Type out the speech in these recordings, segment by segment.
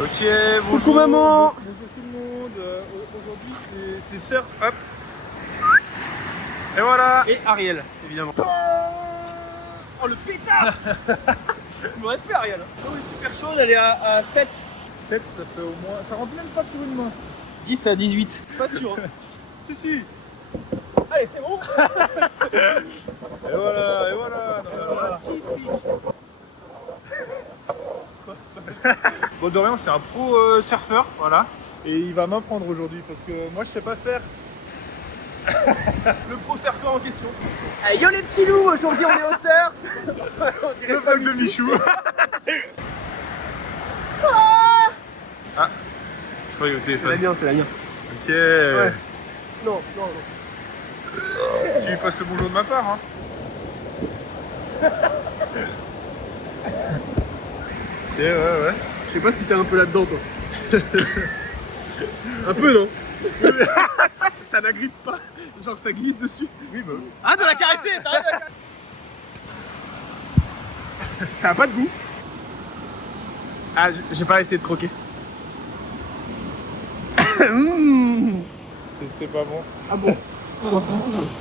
Ok, bonjour. Coucou maman. Bonjour tout le monde. Aujourd'hui c'est surf. Hop. Et voilà. Et Ariel, évidemment. Oh le pétard. Tu me respectes Ariel. Oh, elle est super chaude, elle est à 7. 7, ça fait au moins. Ça rentre même pas pour une main. 10 à 18. Pas sûr. Hein. Si, si. Allez, c'est bon. Et voilà, et voilà. Non, mais voilà. Bon, Dorian, c'est un pro surfeur, voilà. Et il va m'apprendre aujourd'hui parce que moi je sais pas faire. Le pro surfeur en question. Hey, yo les petits loups, aujourd'hui on est au surf. On dirait Le pas vlog de Michou. Ah, je crois qu'il est au C'est téléphone. la mienne, c'est la mienne. Ok. Ouais. Non, non, non. Tu lui passes le bonjour de ma part, hein. Ok, ouais. Je sais pas si t'es un peu là-dedans toi. Un peu non. Ça n'agrippe pas. Genre que ça glisse dessus. Oui, bah oui. Ah, de la caresser, t'arrêtes de la caresser. Ça a pas de goût. Ah, j'ai pas essayé de croquer. C'est pas bon. Ah bon.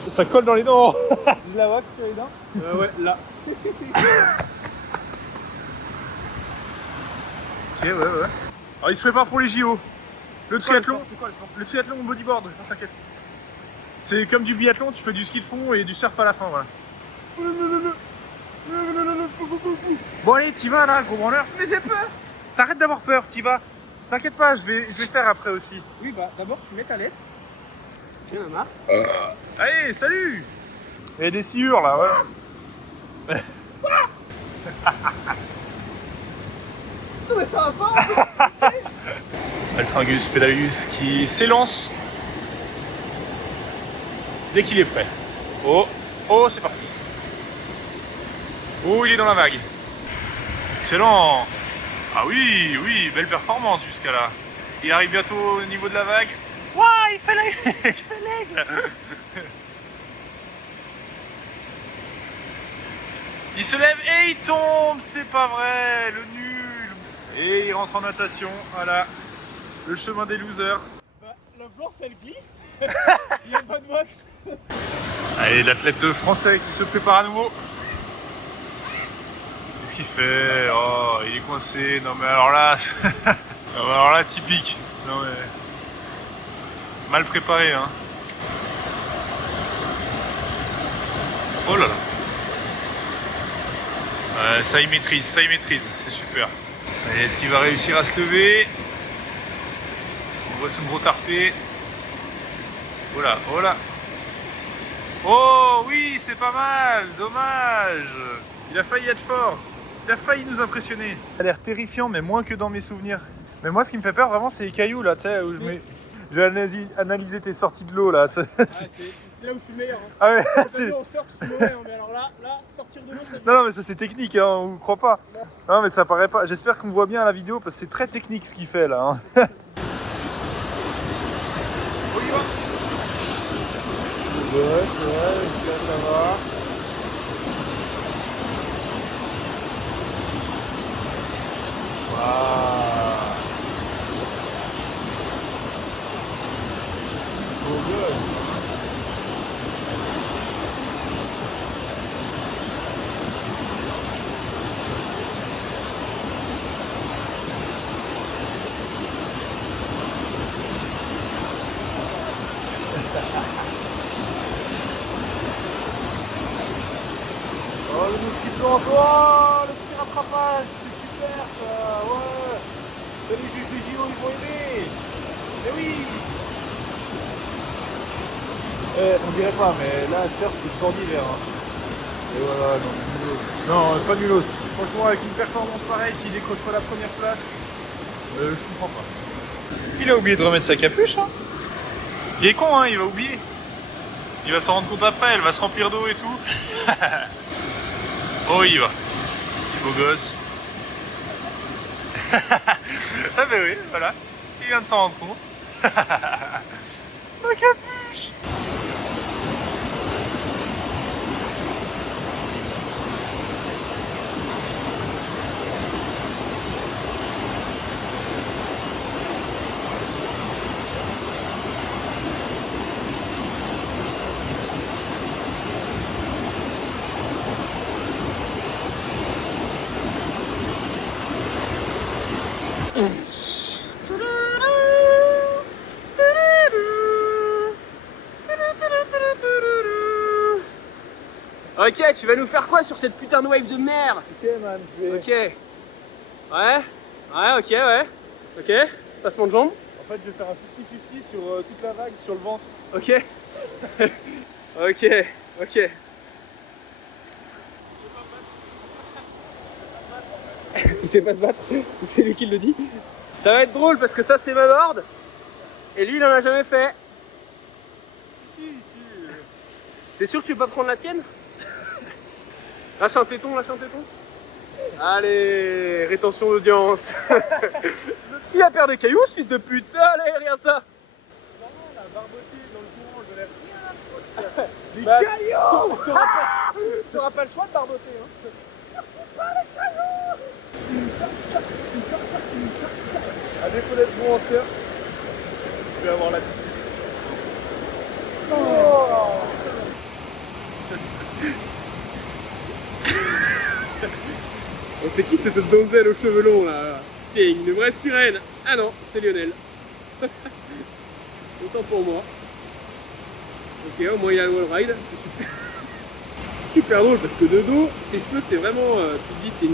Ça colle dans les dents. Je la vois sur les dents. Ouais, là. Ok, ouais. Alors il se prépare pour les JO. Le triathlon. C'est quoi le sport? Le triathlon au bodyboard, t'inquiète. C'est comme du biathlon, tu fais du ski de fond et du surf à la fin, voilà. Bon allez, t'y vas là, gros branleur. Mais j'ai peur. T'arrêtes d'avoir peur, t'y vas. T'inquiète pas, je vais faire après aussi. Oui, bah d'abord tu mets ta laisse. Tiens, Nana. Allez, salut. Il y a des sciures là, ouais. Non mais ça va pas. Alfringus Pedalus qui s'élance dès qu'il est prêt. Oh, c'est parti. Oh, il est dans la vague. Excellent. Ah oui, belle performance jusqu'à là. Il arrive bientôt au niveau de la vague. Ouah, il fait l'aigle. Il se lève et il tombe, c'est pas vrai, le nul. Et il rentre en natation, voilà. Le chemin des losers. Bah, la planche elle glisse. Il y a pas de box. Allez, l'athlète français qui se prépare à nouveau. Qu'est-ce qu'il fait? Oh, il est coincé. Non mais alors là, non, mais alors là typique. Non mais mal préparé, hein. Oh là là. Ça il maîtrise, c'est super. Et est-ce qu'il va réussir à se lever? On voit son gros tarpé. Oh là. Oh oui, c'est pas mal, dommage. Il a failli être fort. Il a failli nous impressionner. Ça a l'air terrifiant, mais moins que dans mes souvenirs. Mais moi, ce qui me fait peur vraiment, c'est les cailloux là, tu sais, où je vais analyser tes sorties de l'eau là. C'est là où je suis le meilleur. Hein. Ah ouais, c'est... On sort, je suis mauvais, hein, mais alors là, sortir de l'eau, c'est... Non, mais ça c'est technique, hein, on ne croit pas. Non, mais ça paraît pas. J'espère qu'on voit bien la vidéo parce que c'est très technique ce qu'il fait là. Hein. On y va. Ouais, c'est vrai, ça va. Waouh. Oh good. Oh le mosquito, oh le petit rattrapage, c'est super ça, ouais. Les juges du JO ils vont aimer. Mais oui. On dirait pas, mais là surf c'est sport d'hiver. Hein. Et voilà, non, pas nulos. Franchement avec une performance pareille, s'il décroche pas la première place, je comprends pas. Il a oublié de remettre sa capuche, hein. Il est con, hein, il va oublier. Il va s'en rendre compte après, elle va se remplir d'eau et tout. Oh, il y va. Petit beau gosse. Ah ben oui, voilà. Il vient de s'en rendre compte. Ma capuche. Ok, tu vas nous faire quoi sur cette putain de wave de mer? Ok man, je vais... Ok. Ouais. Ouais, ok, ouais. Ok. Passement de jambes. En fait, je vais faire un 50-50 sur toute la vague, sur le ventre. Ok. Ok. Ok. Il sait pas se battre. C'est lui qui le dit. Ça va être drôle parce que ça c'est ma board. Et lui il en a jamais fait. Si. T'es sûr que tu veux pas prendre la tienne? Lâche un téton, lâche un téton. Allez, rétention d'audience. Il a perdu des cailloux ce fils de pute. Allez, regarde ça. Non, la barboté dans le courant, je l'ai rien à foutre. Les Bah, cailloux. T'auras pas le choix de barboter. Hein. À défaut d'être bon en surf, je vais avoir la petite. Oh, c'est qui cette donzelle aux cheveux longs là? Tiens, une vraie sirène. Ah non, c'est Lionel. Autant pour moi. Ok, au moins il a le wall ride, c'est super. Super drôle parce que de dos, ses cheveux c'est vraiment, tu te dis c'est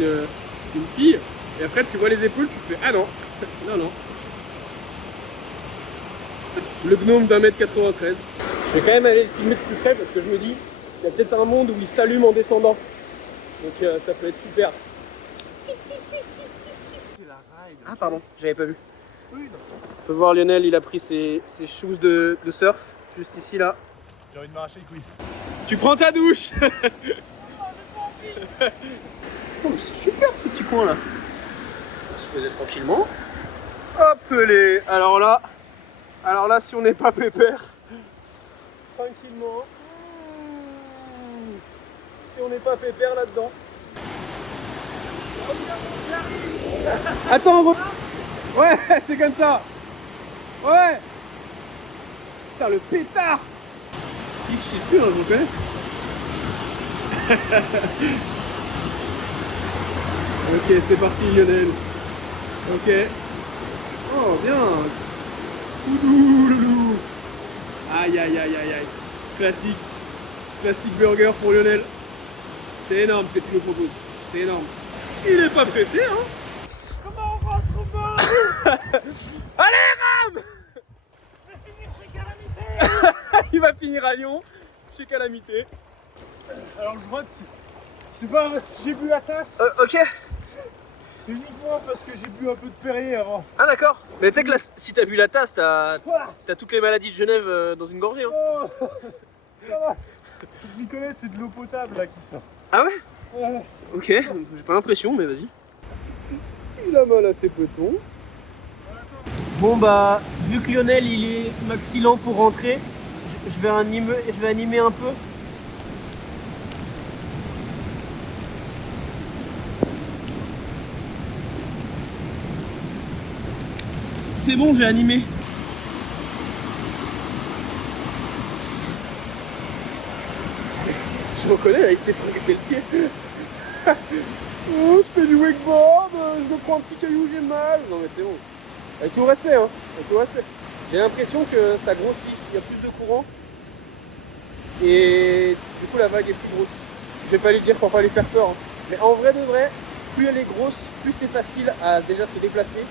une fille, et après tu vois les épaules, tu fais ah non, non non. Le gnome d'1m93. Je vais quand même aller le filmer de plus près parce que je me dis, il y a peut-être un monde où il s'allume en descendant. Donc ça peut être super. Ah pardon, j'avais pas vu. Oui, non. On peut voir Lionel, il a pris ses shoes de surf, juste ici là. J'ai envie de m'arracher les couilles. Tu prends ta douche. Oh, c'est super ce petit coin là. On va se poser tranquillement. Hop les. Alors là si on n'est pas pépère. Tranquillement. Si on n'est pas pépère là-dedans. Attends, ouais, c'est comme ça. Ouais. Putain le pétard. Je suis sûr, je reconnais. Ok, c'est parti Lionel. Ok. Oh, bien. Ouloulou. Aïe, aïe, aïe, aïe, aïe. Classique. Classique burger pour Lionel. C'est énorme ce que tu nous proposes. C'est énorme. Il est pas pressé, hein. Comment on rentre au bord? Allez, Ram. Je vais finir chez Calamité. Il va finir à Lyon, chez Calamité. Alors je vois que c'est pas si j'ai bu la tasse, Ok. c'est uniquement parce que j'ai bu un peu de Perrier avant. Ah d'accord. Mais tu sais que là, si t'as bu la tasse, t'as toutes les maladies de Genève dans une gorgée. Hein. Oh, ça va. Je m'y connais, c'est de l'eau potable là qui sort. Ah ouais? Ok, j'ai pas l'impression, mais vas-y. Il a mal à ses petons. Bon bah, vu que Lionel il est maxi lent pour rentrer, je vais animer un peu. C'est bon, j'ai animé. Je reconnais, là, il s'est fracté le pied. Oh, je fais du wakeboard, je me prends un petit caillou, j'ai mal. Non mais c'est bon. Avec tout le respect, hein. Avec tout le respect. J'ai l'impression que ça grossit, il y a plus de courant. Et du coup la vague est plus grosse. Je vais pas lui dire pour pas lui faire peur. Hein. Mais en vrai de vrai, plus elle est grosse, plus c'est facile à déjà se déplacer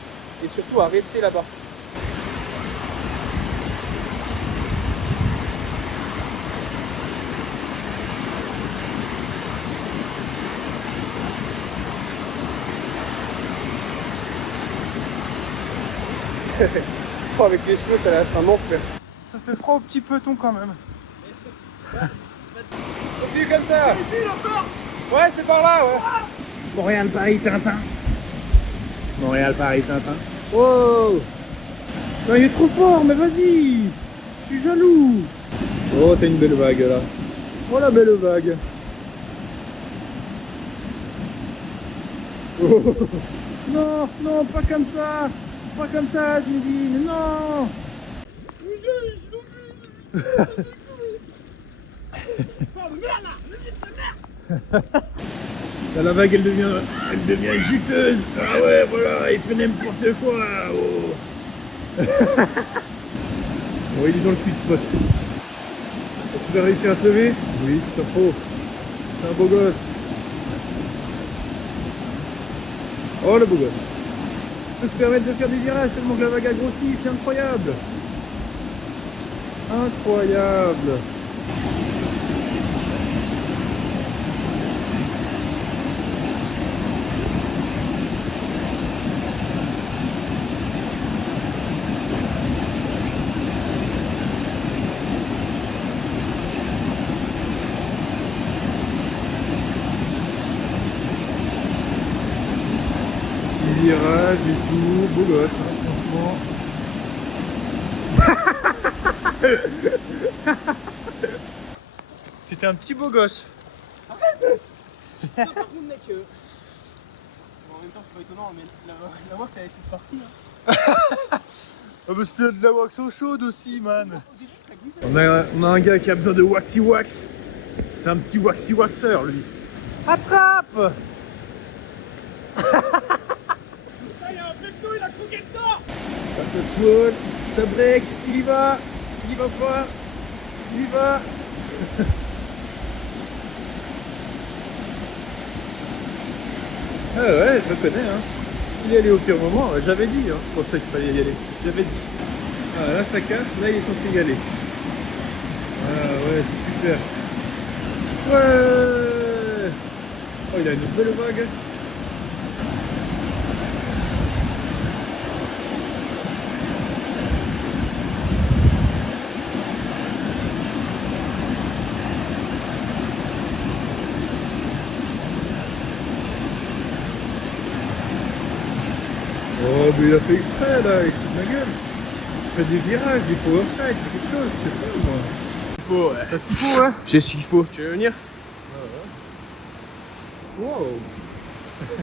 et surtout à rester là-bas. Oh, avec les cheveux, ça va être un enfer. Ça fait froid au petit peton quand même. Continue comme ça. Ouais, c'est par là, ouais. Montréal, Paris, Tintin. Montréal, Paris, Tintin. Wow. Non, il est trop fort, mais vas-y. Je suis jaloux. Oh, t'as une belle vague là. Oh la belle vague. Oh. Non, non, pas comme ça. Pas comme ça, Zinedine, non. Là, la vague, elle devient juteuse. Ah ouais, voilà, il fait n'importe quoi. Oh. Bon, il est dans le sweet spot. Est-ce qu'il va réussir à se lever? Oui, c'est un pro. C'est un beau gosse. Oh, le beau gosse. Il peut se permettre de faire des virages tellement que la vague a grossi. C'est incroyable. Incroyable. Virage du tout, beau gosse, hein, franchement. C'était un petit beau gosse. Par contre, mec, bon, en même temps, c'est pas étonnant, mais la wax, elle a été partie. Hein. Ah bah c'était de la wax eau chaude aussi, man. On a un gars qui a besoin de waxy wax. C'est un petit waxy waxer, lui. Attrape. Il a croqué dedans. Ah, ça swole, ça break, il y va pas, il y va. Ah ouais, je le connais, hein. Il est allé au pire moment, j'avais dit, hein, pour ça qu'il fallait y aller, j'avais dit. Ah, là ça casse, là il est censé y aller. Ah ouais, c'est super. Ouais. Oh, il a une belle vague. Oh, mais il a fait exprès là, il se fout de ma gueule. Il fait des virages, des power slide, c'est quelque chose, je sais pas moi. Faut, ouais. C'est ce qu'il faut, ouais. J'ai ce qu'il faut. Tu veux venir? Wow.